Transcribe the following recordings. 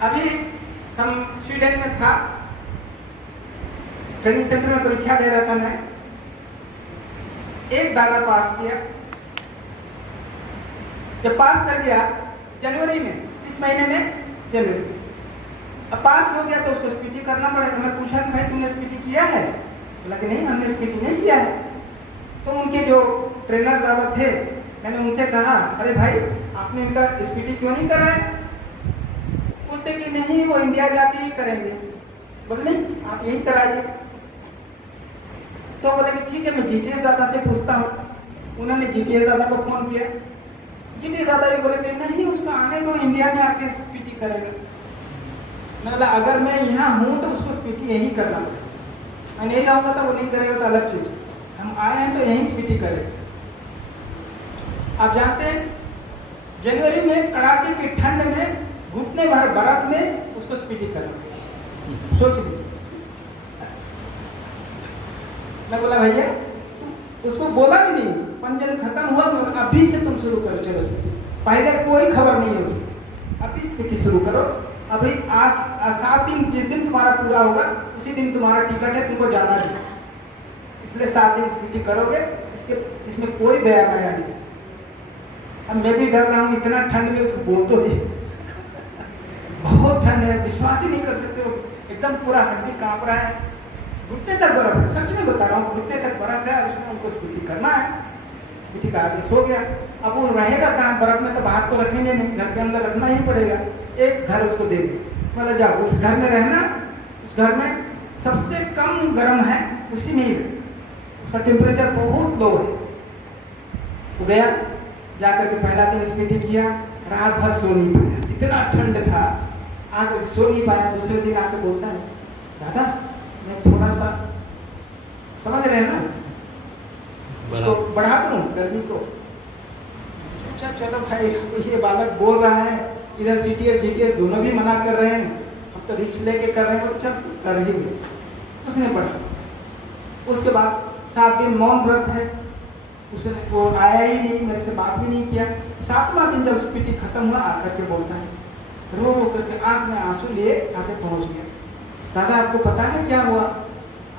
अभी हम स्वीडन में था, ट्रेनिंग सेंटर में परीक्षा दे रहा था मैं। एक दादा पास किया, जब पास कर गया जनवरी में, इस महीने में जनवरी में, अब पास हो गया तो उसको स्पीटी करना पड़ेगा। मैं पूछा कि भाई तुमने स्पीटी किया है? बोला कि नहीं, हमने स्पीटी नहीं किया है। तो उनके जो ट्रेनर दादा थे, मैंने उनसे कहा, अरे भाई आपने इनका स्पीटी क्यों नहीं करा है? बोलते कि नहीं, वो इंडिया जाके ही करेंगे। बोले नहीं, आप यही कराइए। तो बोले कि ठीक है, मैं जीटीएस दादा से पूछता हूँ। उन्होंने जीटीएस दादा को फोन किया। जीटीएस दादा ये बोले कि नहीं, उसको आने दो, इंडिया में आके स्पीटी करेगा। मैं बोला अगर मैं यहाँ हूँ तो उसको स्पीटी यही करना पड़ेगा, मैं नहीं रहूँगा तो वो नहीं करेगा तो अलग चीज। हम आए हैं तो यही स्पीटी करेगा। आप जानते हैं जनवरी में कड़ाके की ठंड में घुटने भर बर्फ में उसको स्पीटी करना, सोच लीजिए। मैं बोला भैया, उसको बोला भी नहीं, पंजन खत्म हुआ तो अभी से तुम शुरू करो, चलो स्पीटी। पहले कोई खबर नहीं होगी, अभी स्पीटी शुरू करो। अभी आज 7 दिन, जिस दिन तुम्हारा पूरा होगा उसी दिन तुम्हारा टिकट है, तुमको जाना है, इसलिए 7 दिन स्पीटी करोगे। इसमें कोई दया माया नहीं। अब मैं भी डर रहा हूँ, इतना ठंड में उसको बोल तो नहीं बहुत ठंड है, विश्वास ही नहीं कर सकते हो, एकदम पूरा हड्डी कांप रहा है, घुटने तक बर्फ है, सच में बता रहा हूँ, घुटने तक बर्फ है। उसमें उनको स्पीटी करना है। स्पीटी का आदेश हो गया। अब वो रहेगा कहाँ? बर्फ में तो बाहर तो रखेंगे नहीं, घर के अंदर रखना ही पड़ेगा। एक घर उसको दे दिया, बोला जाओ उस घर में रहना, उस घर में सबसे कम गर्म है, उसी में ही रहे, उसका टेम्परेचर बहुत लो है। वो गया, जाकर के पहला दिन स्पीटी किया, रात भर सो नहीं पाया, इतना ठंड था, आकर सो नहीं पाया। दूसरे दिन आकर बोलता है, दादा मैं थोड़ा सा, समझ रहे हैं ना, उसको बढ़ा दूं गर्मी को। सोचा चलो भाई, ये बालक बोल रहा है, इधर सीटीएस जीटीएस दोनों भी मना कर रहे हैं, हम तो रिक्स लेके कर रहे हैं, तो चल कर ही गए। उसने बढ़ा। उसके बाद 7 दिन मौन व्रत है, उसने वो आया ही नहीं, मेरे से बात भी नहीं किया। 7वां दिन जब स्पीटी खत्म हुआ, आकर के बोलता है, रो रो करके आंख में आंसू लिए आके पहुंच गया, दादा आपको पता है क्या हुआ?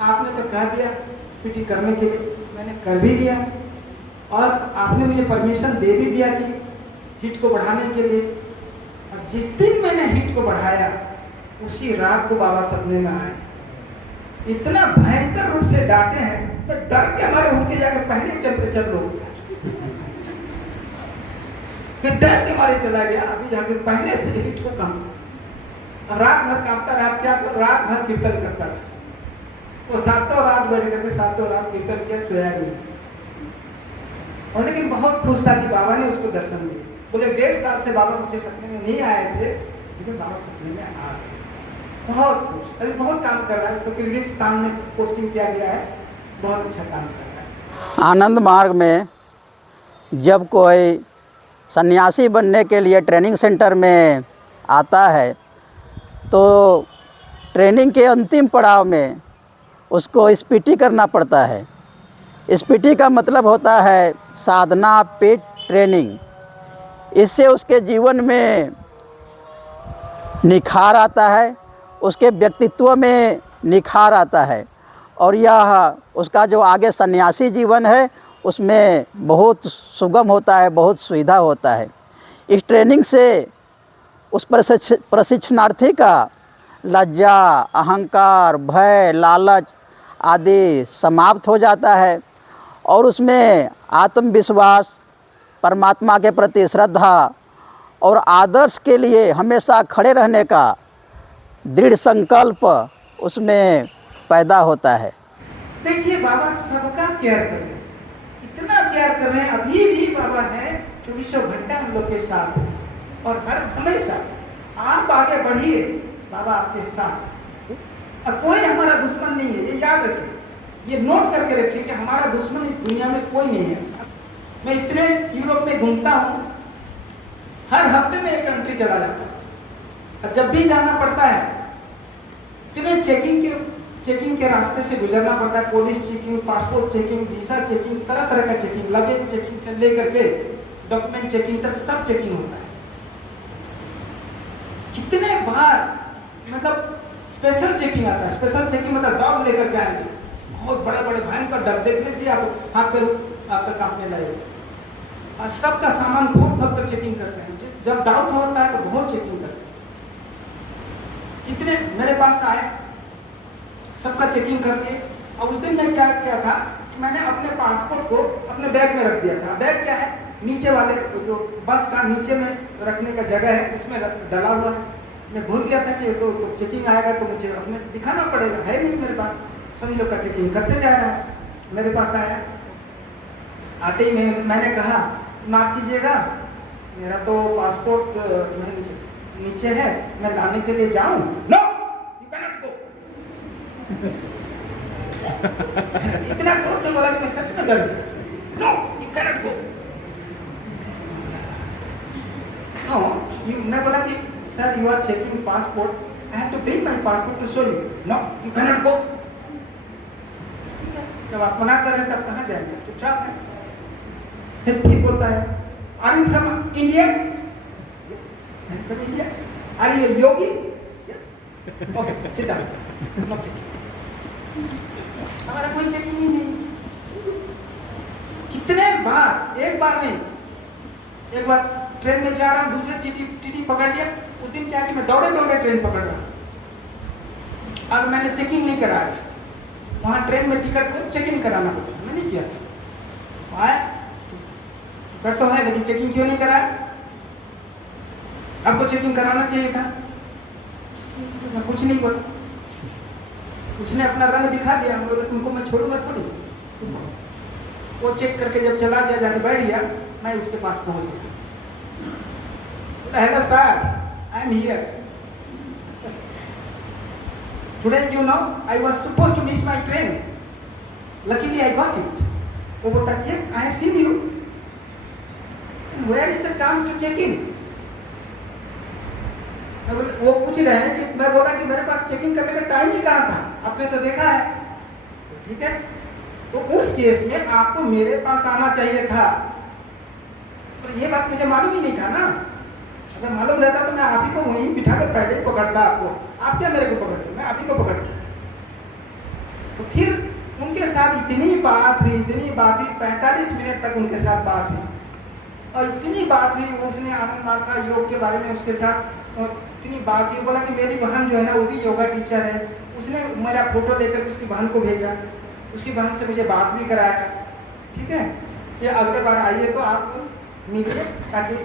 आपने तो कह दिया स्पीटी करने के लिए, मैंने कर भी दिया, और आपने मुझे परमिशन दे भी दिया कि हीट को बढ़ाने के लिए। और जिस दिन मैंने हीट को बढ़ाया, उसी रात को बाबा सपने में आए, इतना भयंकर रूप से डांटे हैं, तो डर के हमारे उठ के जाकर पहले टेम्परेचर लो किया, डर के मारे चला गया, अभी जाके पहले से हीट को कम। रात भर कांपता रहा, क्या रात भर कीर्तन करता रहा, वो 7 रात बैठ करके 7 रात कीर्तन किया, सोया नहीं। और लेकिन बहुत खुश था कि बाबा ने उसको दर्शन दिए। बोले 1.5 साल से बाबा मुझे सपने में नहीं आए थे, लेकिन बाबा सपने में आ गए। बहुत खुश, अभी बहुत काम कर रहा है, उसको किर्गिस्तान में पोस्टिंग किया गया है, बहुत अच्छा काम कर रहा है। आनंद मार्ग में जब कोई सन्यासी बनने के लिए ट्रेनिंग सेंटर में आता है, तो ट्रेनिंग के अंतिम पड़ाव में उसको स्पीटी करना पड़ता है। स्पीटी का मतलब होता है साधना पेट ट्रेनिंग। इससे उसके जीवन में निखार आता है, उसके व्यक्तित्व में निखार आता है, और यह उसका जो आगे सन्यासी जीवन है उसमें बहुत सुगम होता है, बहुत सुविधा होता है। इस ट्रेनिंग से उस प्रशिक्षणार्थी का लज्जा, अहंकार, भय, लालच आदि समाप्त हो जाता है, और उसमें आत्मविश्वास, परमात्मा के प्रति श्रद्धा और आदर्श के लिए हमेशा खड़े रहने का दृढ़ संकल्प उसमें पैदा होता है। देखिए बाबा सबका केयर कर रहे हैं, इतना केयर कर रहे हैं। अभी भी बाबा है 24 घंटा हम लोग के साथ है, और हर हमेशा आप आगे बढ़िए, बाबा आपके साथ। और कोई हमारा दुश्मन नहीं है, ये याद रखिए, ये नोट करके रखिए कि हमारा दुश्मन इस दुनिया में कोई नहीं है। मैं इतने यूरोप में घूमता हूँ, हर हफ्ते में एक कंट्री चला जाता हूँ, और जब भी जाना पड़ता है इतने चेकिंग के रास्ते से गुजरना पड़ता है। Police checking, passport checking, visa checking, तरह तरह का चेकिंग, लगेज चेकिंग से लेकर के डॉक्यूमेंट चेकिंग तक सब चेकिंग होता है। कितने बार मतलब स्पेशल चेकिंग आता है। स्पेशल चेकिंग मतलब डॉग लेकर के आएंगे, बहुत बड़े बड़े भयंकर डॉग, देखने से आप हाथ पैर आपका कांपने लगेगा। और सबका सामान बहुत कर चेकिंग करते हैं। जब डाउट होता है तो बहुत चेकिंग करते हैं। कितने मेरे पास आए, सबका चेकिंग करके, और उस दिन मैं क्या किया था कि मैंने अपने पासपोर्ट को अपने बैग में रख दिया था। बैग क्या है, नीचे वाले जो बस का नीचे में रखने का जगह है उसमें डला हुआ है। मैं भूल गया था कि तो चेकिंग आएगा तो मुझे अपने से दिखाना पड़ेगा, है नहीं मेरे पास। सभी लोग का चेकिंग करते जा रहा है। मेरे पास आया, आते ही मैंने कहा माफ कीजिएगा, मेरा तो पासपोर्ट जो है नीचे है, मैं लाने के लिए जाऊं? No, you cannot go. इतना जोर से बोला कि मैं सच में डर गया। No, you cannot go. No, मैं बोला कि sir you are checking passport, I have to bring my passport to show you. No, you cannot go. जब आप मना कर रहे हैं तब कहाँ जाएंगे, चुपचाप है। फिर बोलता है are you from India? Yes, I am from India. Are you a yogi? Yes. Okay, sit down. Not checking. हमारा कोई चेकिंग ही नहीं। कितने बार, एक बार नहीं, एक बार ट्रेन में जा रहा हूँ, दूसरे टीटी पकड़ लिया। उस दिन क्या कि मैं दौड़े दौड़े ट्रेन पकड़ रहा और मैंने चेकिंग नहीं कराया। वहाँ ट्रेन में टिकट को चेकिंग कराना पड़ा, मैं नहीं किया था। आया टिकट तो है लेकिन चेकिंग क्यों नहीं कराया? आपको चेकिंग कराना चाहिए था। मैं कुछ नहीं बोला, उसने अपना रंग दिखा दिया, तुमको मैं छोड़ूंगा थोड़ी। वो चेक करके जब चला गया, जाके बैठ गया, मैं उसके पास पहुंच गया। Hello sir, I am here. Today, you know, I was supposed to miss my train. Luckily, I got it. वो बोलता, yes, I have seen you. Where is the chance to check in? वो पूछ रहे हैं कि मैं बोला कि मेरे पास चेकिंग करने का टाइम ही कहाँ था, आपने तो देखा है। ठीक है, तो उस केस में आपको मेरे पास आना चाहिए था, पर ये बात मुझे मालूम ही नहीं था ना। अगर मालूम रहता तो मैं आप ही को वहीं बिठा कर पहले ही पकड़ता आपको। आप क्या मेरे को पकड़ते, मैं आप ही को पकड़ता। तो फिर उनके साथ इतनी बात हुई, 45 मिनट तक उनके साथ बात हुई, और इतनी बात हुई, उसने आनंद मार्ग का योग के बारे में उसके साथ और इतनी बात हुई। बोला कि मेरी बहन जो है ना वो भी योगा टीचर है, उसने मेरा फोटो लेकर उसकी बहन को भेजा, उसकी बहन से मुझे बात भी कराया। ठीक है, कि अगले बार आइए तो आप मिलिए ताकि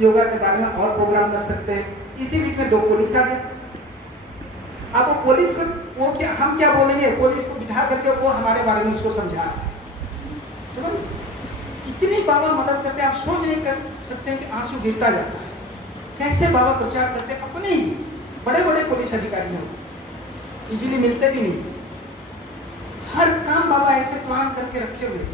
योगा के बारे में और प्रोग्राम कर सकते हैं। इसी बीच में 2 पुलिस आ गए। अब वो पुलिस को वो क्या, हम क्या बोलेंगे, पुलिस को बिठा करके वो हमारे बारे में उसको समझा। चलो, इतनी बाबा मदद करते हैं, आप सोच नहीं कर सकते हैं कि आंसू गिरता जाता है। कैसे बाबा प्रचार करते हैं, अपने ही बड़े बड़े पुलिस अधिकारी हैं, इजीली मिलते भी नहीं। हर काम बाबा ऐसे प्लान करके रखे हुए,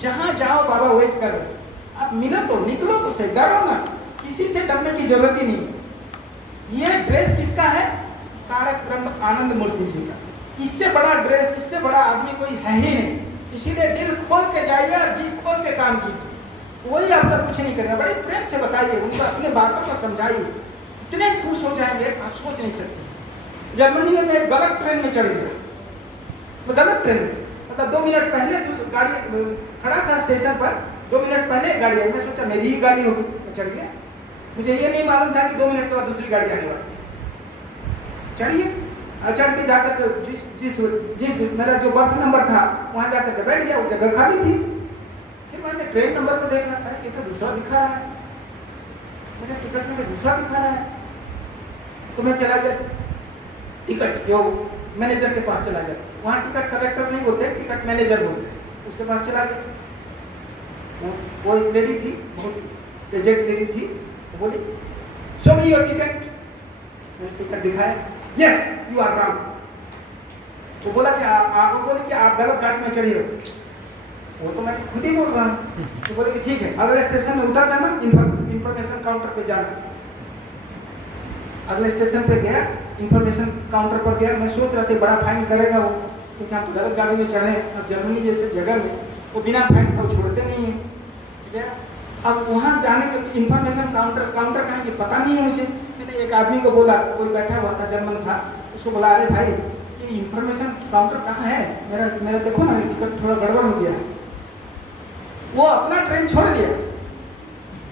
जहां जाओ बाबा वेट कर रहे। आप मिलो तो निकलो तो सही, डरो ना, किसी से डरने की जरूरत ही नहीं। ये ड्रेस किसका है? तारक ब्रह्म आनंद मूर्ति जी का। इससे बड़ा ड्रेस, इससे बड़ा आदमी कोई है ही नहीं। इसीलिए दिल खोल के जाइए और जी खोल के काम कीजिए, वही आपका कुछ नहीं करेगा। बड़े प्रेम से बताइए, उनको अपने बातों को समझाइए, इतने खुश हो जाएंगे आप सोच नहीं सकते। जर्मनी में मैं गलत ट्रेन में चढ़ गया, मैं गलत ट्रेन में, मतलब 2 मिनट पहले गाड़ी खड़ा था स्टेशन पर, 2 मिनट पहले गाड़ी आई, मैं सोचा मेरी ही गाड़ी होगी, मैं चढ़ गया। मुझे ये नहीं मालूम था कि 2 मिनट के बाद दूसरी गाड़ी आने वाली है। चढ़िए, चढ़ के जाकर जिस मेरा जो बर्थ नंबर था वहां जाकर के बैठ गया, वो जगह खाली थी। फिर मैंने ट्रेन नंबर को देखा, ये तो दूसरा दिखा रहा है, मुझे टिकट में दूसरा दिखा रहा है। तो मैं चला गया टिकट जो मैनेजर के पास चला गया। वहाँ टिकट कलेक्टर नहीं बोलते, टिकट मैनेजर बोलते हैं। उसके पास चला गया, वो एक लेडी थी, बहुत एजेड लेडी थी। वो बोली शो मी योर टिकट। मैंने टिकट दिखाया, यस यू आर रॉन्ग। वो बोला कि वो बोले कि आप गलत गाड़ी में चढ़ी हो। वो तो मैं खुद ही बोल रहा हूँ। तो बोले कि ठीक है, अगले स्टेशन में उतर जाना, इंफॉर्मेशन काउंटर पे जाना। अगले स्टेशन पे गया, इंफॉर्मेशन काउंटर पर गया। मैं सोच रहा था बड़ा फाइन करेगा वो, क्योंकि हम तो गलत गाड़ी में चढ़े हैं और जर्मनी जैसे जगह में वो बिना फाइन को छोड़ते नहीं है। ठीक है, अब वहाँ जाने के इंफॉर्मेशन काउंटर कहाँ कि पता नहीं है मुझे। मैंने एक आदमी को बोला, कोई बैठा हुआ था, जर्मन था, उसको बोला, अरे भाई ये इंफॉर्मेशन काउंटर कहाँ है, मेरा देखो ना, टिकट थोड़ा गड़बड़ हो गया है। वो अपना ट्रेन छोड़ दिया,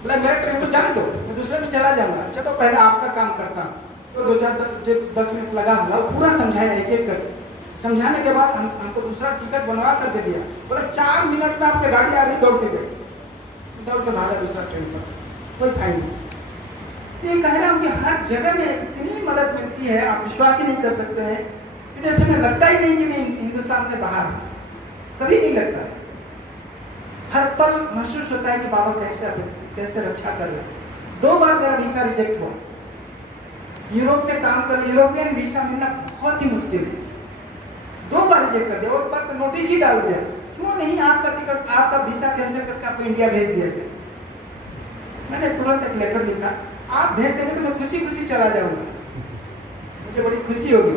बोला मेरा ट्रेन को जाने दो, मैं दूसरे में चला जाऊंगा, चलो पहले आपका काम करता हूँ। तो 10 मिनट लगा हुआ, पूरा समझाया एक एक करके। समझाने के बाद हमको दूसरा टिकट बनवा करके दिया, बोला 4 मिनट में आपकी गाड़ी आ रही, दौड़ के जाइए। दौड़ के भागा दूसरा ट्रेन पर, कोई फाइन नहीं। ये कह रहा हूँ कि हर जगह में इतनी मदद मिलती है, आप विश्वास ही नहीं कर सकते हैं। विदेशों में लगता ही नहीं कि मैं हिंदुस्तान से बाहर हूँ, कभी नहीं लगता है। हर पल महसूस होता है कि बाबा कैसे रक्षा कर रहे हैं। 2 बार मेरा वीसा रिजेक्ट हुआ। यूरोप में काम कर, यूरोपियन वीसा मिलना बहुत ही मुश्किल है। 2 बार रिजेक्ट कर दिया। एक बार तो नोटिस ही डाल दिया, क्यों नहीं आपका टिकट, आपका वीसा कैंसिल करके आपको इंडिया भेज दिया जाए। मैंने तुरंत एक लेटर लिखा, आप भेज देंगे तो मैं खुशी खुशी चला जाऊंगा, मुझे बड़ी खुशी होगी,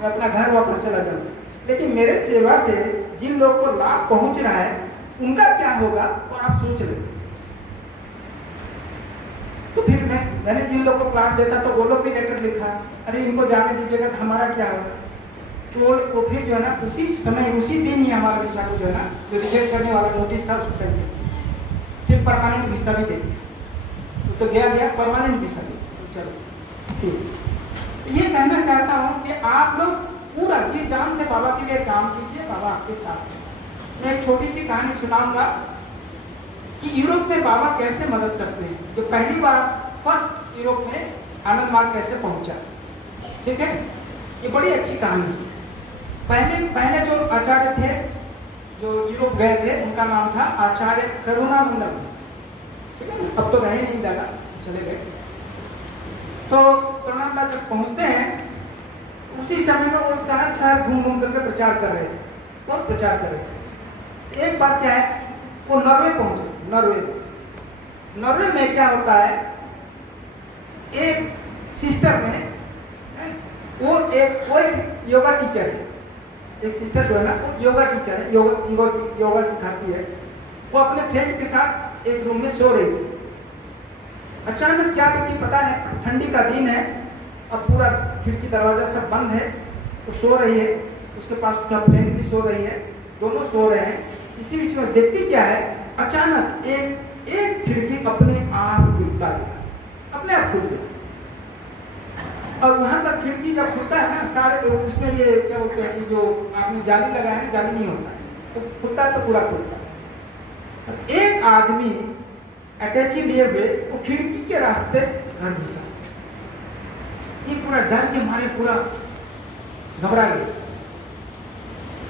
मैं अपना घर वापस चला जाऊंगा। लेकिन मेरे सेवा से जिन लोगों को लाभ पहुंच रहा है, उनका क्या होगा वो आप सोच रहे। तो फिर मैंने जिन लोगों को क्लास देता तो वो लोग भी लेटर लिखा, अरे इनको जाने दीजिएगा तो हमारा क्या होगा। तो वो फिर जो है ना उसी समय उसी दिन ही हमारा वीसा को जो है ना जो रिजेक्ट करने वाला नोटिस था उसको कैंसिल किया। फिर परमानेंट वीसा भी दे दिया, तो गया परमानेंट वीसा दे दिया। चलो ठीक। ये कहना चाहता हूँ कि आप लोग पूरा जी जान से बाबा के लिए काम कीजिए, बाबा आपके साथ हैं। मैं एक छोटी सी कहानी सुनाऊंगा कि यूरोप में बाबा कैसे मदद करते हैं। जो पहली बार फर्स्ट यूरोप में आनंद मार्ग कैसे पहुंचा, ठीक है, ये बड़ी अच्छी कहानी है। पहले जो आचार्य थे जो यूरोप गए थे, उनका नाम था आचार्य करुणानंदम, ठीक है ना, अब तो रहे नहीं दादा, चले गए। तो करुणानंद जब पहुंचते हैं, उसी समय में वो शहर घूम घूम करके प्रचार कर रहे थे, बहुत प्रचार कर रहे थे। एक बार क्या है, वो नॉर्वे पहुंचे। नॉर्वे में क्या होता है, एक सिस्टर में वो एक योगा टीचर है, एक सिस्टर जो है ना वो योगा टीचर है, योगा सिखाती है। वो अपने फ्रेंड के साथ एक रूम में सो रही थी। अचानक क्या देखी पता है, ठंडी का दिन है, अब पूरा खिड़की दरवाजा सब बंद है, वो सो रही है, उसके पास उसका फ्रेंड भी सो रही है, दोनों सो रहे हैं। इसी बीच में देखती क्या है, अचानक एक खिड़की अपने आप खुलता गया, अपने आप खुल गया। और वहां का खिड़की जब खुलता है ना, सारे उसमें ये क्या बोलते हैं कि जो आपने जाली लगाया है, जाली नहीं होता है, तो खुलता है तो पूरा खुलता है। एक आदमी अटैची लिए हुए वो खिड़की के रास्ते घर घुसा। ये पूरा डर के मारे पूरा घबरा गई।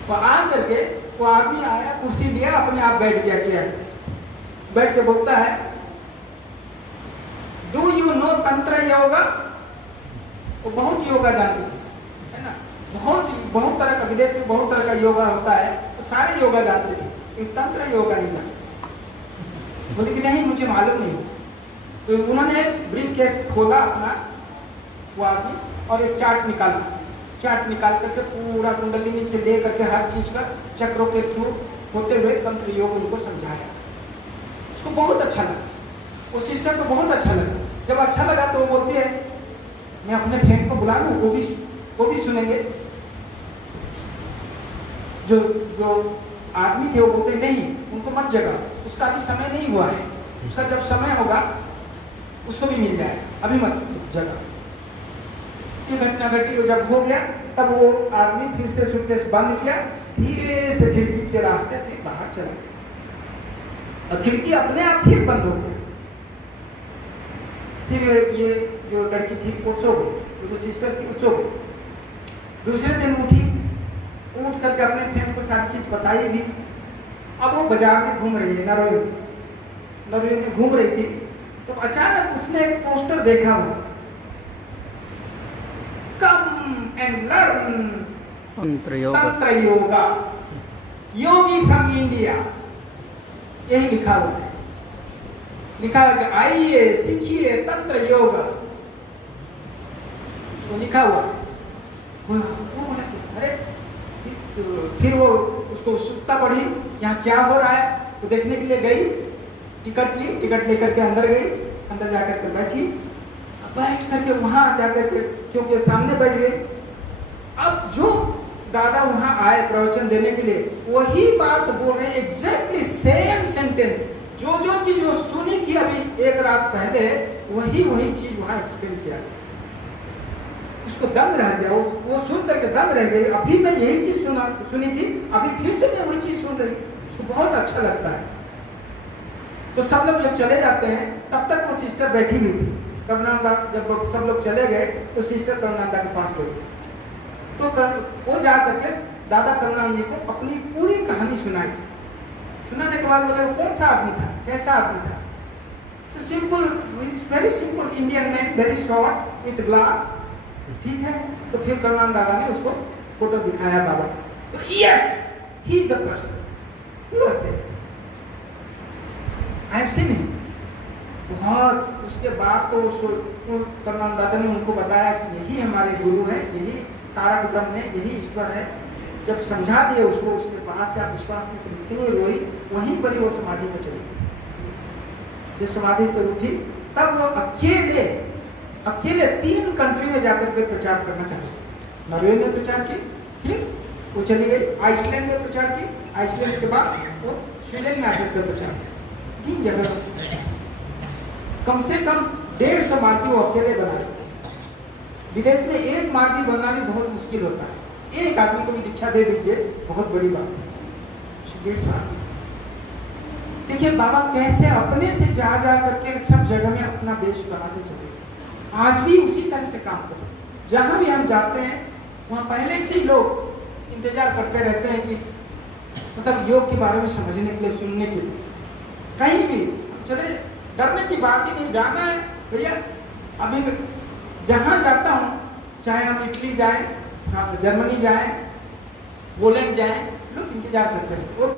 वो आ करके वो आदमी आया, कुर्सी लिया, अपने आप बैठ गया चेयर पे, बैठ के बोलता है, डू यू नो तंत्र योगा। वो बहुत योगा जानती थी, है ना, बहुत तरह का, विदेश में बहुत तरह का योगा होता है, वो सारे योगा जानती थी, एक तंत्र योगा नहीं जानती थी। बोले कि नहीं मुझे मालूम नहीं। तो उन्होंने ब्रीफ केस खोला अपना, वो आदमी, और एक चार्ट निकाल करके पूरा कुंडलिनी से ले करके हर चीज का चक्रों के थ्रू होते हुए तंत्र योग उनको समझाया। उसको बहुत अच्छा लगा, वो सिस्टर को बहुत अच्छा लगा। जब अच्छा लगा तो वो बोलती है, मैं अपने फ्रेंड को बुला लूं, वो भी सुनेंगे। जो आदमी थे वो बोलते नहीं, उनको मत जगा, उसका अभी समय नहीं हुआ है, उसका जब समय होगा उसको भी मिल जाए, अभी मत जगा। ये घटना घटी, और जब हो गया तब वो आदमी फिर से सूटकेस बंद किया, धीरे से खिड़की के रास्ते अपने बाहर चला गया, और खिड़की अपने आप फिर बंद हो गई। फिर ये जो लड़की थी वो सो गई, जो सिस्टर थी वो सो गई। दूसरे दिन उठ करके अपने फ्रेंड को सारी चीज बताई भी। अब वो बाजार में घूम रही है, नॉर्वे में घूम रही थी, तो अचानक उसने एक पोस्टर देखा हुआ, कम एंड लर्न तंत्र योगा, योगी फ्रॉम इंडिया, यही लिखा हुआ है। लिखा है कि आइए सीखिए तंत्र योगा, तो लिखा हुआ है। वो बोला कि अरे, फिर वो उसको उत्सुकता बढ़ी, यहाँ क्या हो रहा है, वो देखने के लिए गई, टिकट लेकर के अंदर गई, अंदर जाकर के बैठी, बैठ करके वहां जाकर के, क्योंकि सामने बैठ गए, अब जो दादा वहां आए प्रवचन देने के लिए, वही बात बोल रहे, एग्जैक्टली सेम सेंटेंस, जो जो चीज वो सुनी थी अभी एक रात पहले, वही वही चीज वहां एक्सप्लेन किया। उसको दंग रह गया, वो सुन करके दंग रह गई, अभी मैं यही चीज सुनी थी, अभी फिर से मैं वही चीज सुन रही। उसको बहुत अच्छा लगता है। तो सब लोग जब चले जाते हैं, तब तक वो सिस्टर बैठी हुई थी। करुणानंदा जब सब लोग चले गए तो सिस्टर करुणानंदा के पास गई, तो वो जा करके दादा करुणानंद जी को अपनी पूरी कहानी सुनाई। सुनाने के बाद बोले वो कौन सा आदमी था, कैसा आदमी था। तो simple, very simple Indian man, very short with glass, ठीक है। तो फिर करुणानंद दादा ने उसको फोटो दिखाया बाबा, तो yes he is the person, he was there, I have seen him. बहुत उसके बाद तो करुणानंद दादा ने उनको बताया कि यही हमारे गुरु हैं, यही तारक ब्रह्म है, यही ईश्वर है। जब समझा दिए उसको, उसके बाद से आप विश्वास नहीं करें, इतनी रोई, वहीं पर ही वो समाधि में चली गई। जब समाधि से उठी तब वो अकेले 3 कंट्री में जाकर के प्रचार करना चाहती। नॉर्वे में प्रचार की, फिर वो चली गई आइसलैंड में प्रचार की, आइसलैंड के बाद वो स्वीडन में आकर के प्रचार किया। 3 जगह कम से कम 150 मार्गी वो अकेले बनाए। विदेश में एक मार्गी बनना भी बहुत मुश्किल होता है। एक आदमी को भी दीक्षा दे दीजिए, बहुत बड़ी बात है। 150 मार्गी। देखिए बाबा कैसे अपने से जा करके सब जगह में अपना बेश बनाते चले। आज भी उसी तरह से काम करें। जहां भी हम जाते हैं वहां पहले से ही लोग इंतजार करते रहते हैं कि मतलब योग के बारे में समझने के लिए, सुनने के लिए। कहीं भी चले, डरने की बात ही नहीं, जाना है भैया। अभी जहां जाता हूं, चाहे हम इटली जाएं, जर्मनी जाएं, पोलैंड जाएं, लोग इंतजार करते रहते हैं।